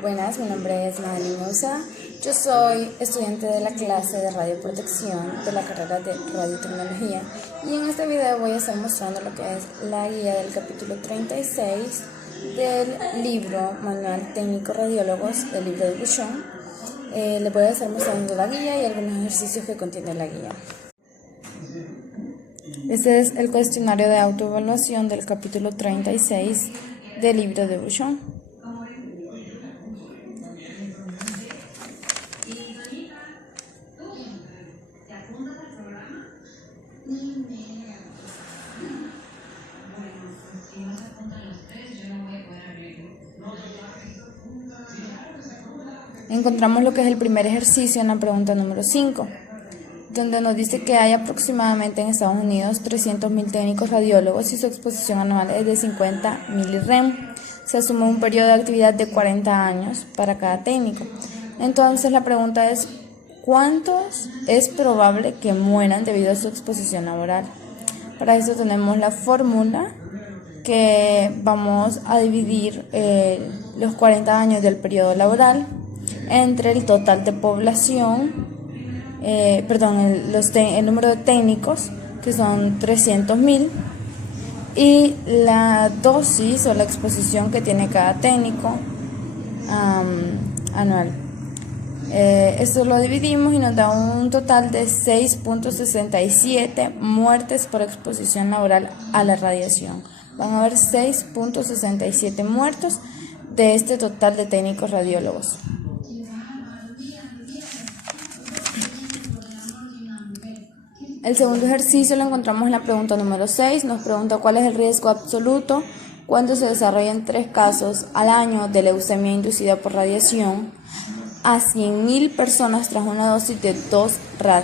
Buenas, mi nombre es Madeline Moussa. Yo soy estudiante de la clase de radioprotección de la carrera de radiotecnología y en este video voy a estar mostrando lo que es la guía del capítulo 36 del libro Manual Técnico Radiólogos del libro de Buchon. Les voy a estar mostrando la guía y algunos ejercicios que contiene la guía. Este es el cuestionario de autoevaluación del capítulo 36 del libro de Buchon. Encontramos lo que es el primer ejercicio en la pregunta número 5, donde nos dice que hay aproximadamente en Estados Unidos 300.000 técnicos radiólogos y su exposición anual es de 50 milirem. Se asume un periodo de actividad de 40 años para cada técnico. Entonces la pregunta es, ¿cuántos es probable que mueran debido a su exposición laboral? Para eso tenemos la fórmula que vamos a dividir los 40 años del periodo laboral entre el total de población, el número de técnicos, que son 300.000, y la dosis o la exposición que tiene cada técnico anual. Esto lo dividimos y nos da un total de 6.67 muertes por exposición laboral a la radiación. Van a haber 6.67 muertos de este total de técnicos radiólogos. El segundo ejercicio lo encontramos en la pregunta número 6. Nos pregunta cuál es el riesgo absoluto cuando se desarrollan 3 casos al año de leucemia inducida por radiación a 100.000 personas tras una dosis de 2 rad.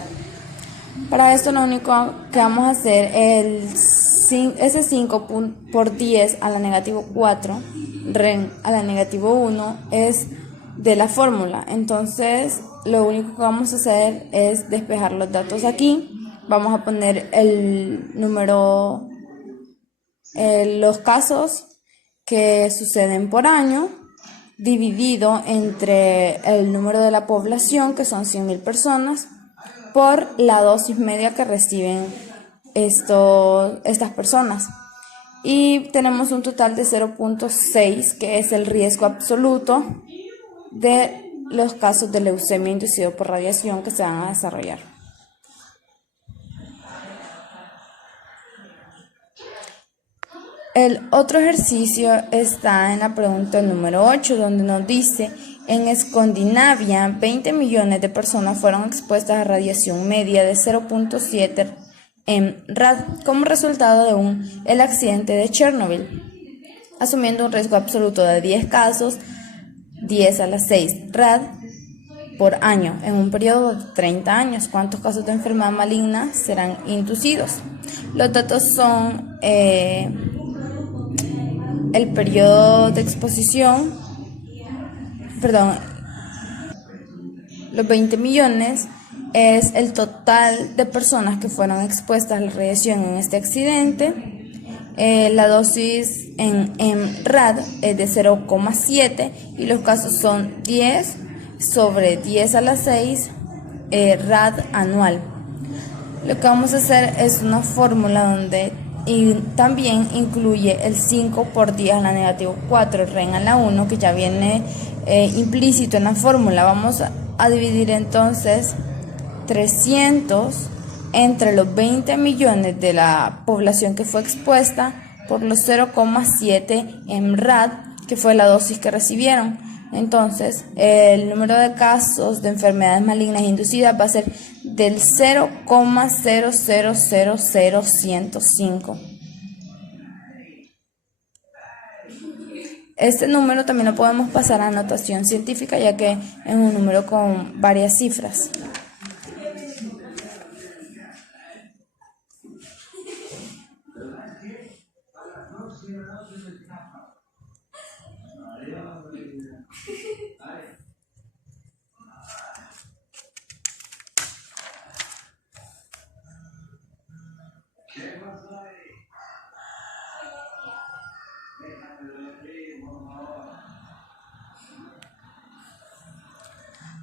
Para esto lo único que vamos a hacer ese 5 por 10 a la negativo 4 ren a la negativo 1 es de la fórmula. Entonces lo único que vamos a hacer es despejar los datos aquí. Vamos a poner el número, los casos que suceden por año, dividido entre el número de la población, que son 100.000 personas, por la dosis media que reciben estas personas. Y tenemos un total de 0.6, que es el riesgo absoluto de los casos de leucemia inducido por radiación que se van a desarrollar. El otro ejercicio está en la pregunta número 8, donde nos dice, en Escandinavia, 20 millones de personas fueron expuestas a radiación media de 0.7 rad como resultado de el accidente de Chernobyl, asumiendo un riesgo absoluto de 10 casos, 10 a la 6 rad por año, en un periodo de 30 años. ¿Cuántos casos de enfermedad maligna serán inducidos? Los datos son el periodo de exposición, los 20 millones es el total de personas que fueron expuestas a la radiación en este accidente. La dosis en rad es de 0,7 y los casos son 10 sobre 10 a la 6 rad anual. Lo que vamos a hacer es una fórmula donde también incluye el 5 por 10 a la negativo 4 ren a la 1, que ya viene implícito en la fórmula. Vamos a dividir entonces 300 entre los 20 millones de la población que fue expuesta por los 0,7 en rad, que fue la dosis que recibieron. Entonces, el número de casos de enfermedades malignas inducidas va a ser del 0,000105. Este número también lo podemos pasar a notación científica, ya que es un número con varias cifras.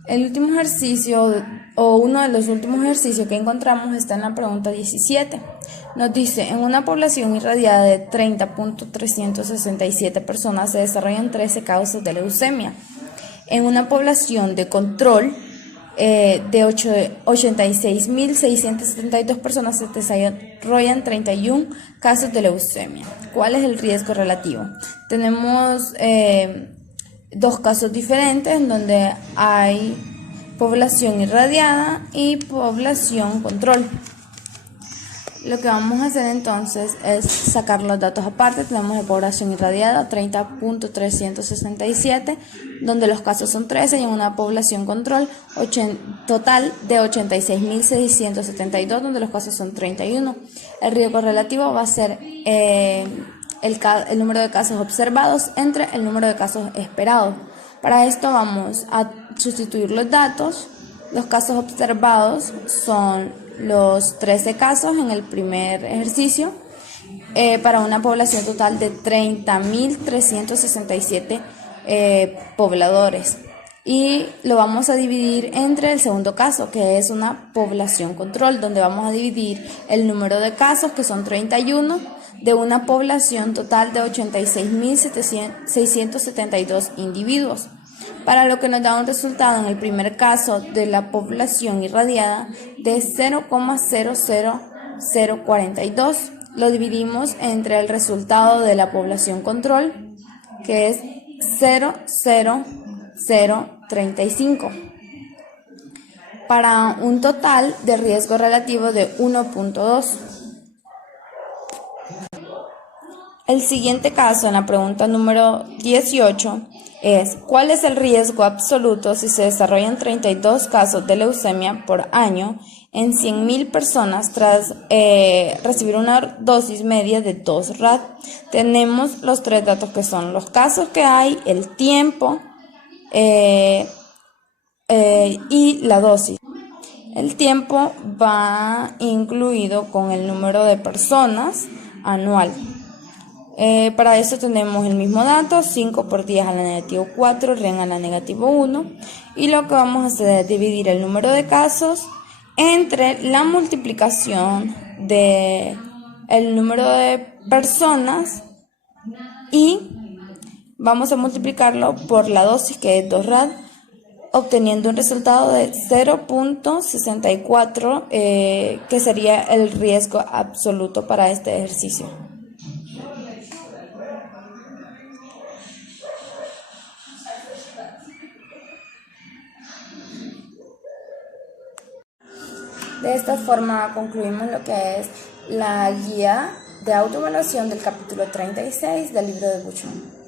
El último ejercicio o uno de los últimos ejercicios que encontramos está en la pregunta 17. Nos dice, en una población irradiada de 30.367 personas se desarrollan 13 casos de leucemia. En una población de control de 86.672 personas se desarrollan 31 casos de leucemia. ¿Cuál es el riesgo relativo? Tenemos dos casos diferentes en donde hay población irradiada y población control. Lo que vamos a hacer entonces es sacar los datos aparte. Tenemos de población irradiada 30.367, donde los casos son 13, y en una población control total de 86.672, donde los casos son 31. El riesgo relativo va a ser el número de casos observados entre el número de casos esperados. Para esto vamos a sustituir los datos. Los casos observados son los 13 casos en el primer ejercicio para una población total de 30.367 pobladores. Y lo vamos a dividir entre el segundo caso, que es una población control, donde vamos a dividir el número de casos, que son 31, de una población total de 86.672 individuos, para lo que nos da un resultado en el primer caso de la población irradiada de 0,00042. Lo dividimos entre el resultado de la población control, que es 0,0035, para un total de riesgo relativo de 1.2. El siguiente caso, en la pregunta número 18, es ¿cuál es el riesgo absoluto si se desarrollan 32 casos de leucemia por año en 100.000 personas tras recibir una dosis media de 2 rad? Tenemos los tres datos que son los casos que hay, el tiempo y la dosis. El tiempo va incluido con el número de personas anual. Para eso tenemos el mismo dato, 5 por 10 a la negativo 4, REN a la negativo 1, y lo que vamos a hacer es dividir el número de casos entre la multiplicación de el número de personas y vamos a multiplicarlo por la dosis, que es 2 rad, obteniendo un resultado de 0.64, que sería el riesgo absoluto para este ejercicio. De esta forma concluimos lo que es la guía de autoevaluación del capítulo 36 del libro de Buchmann.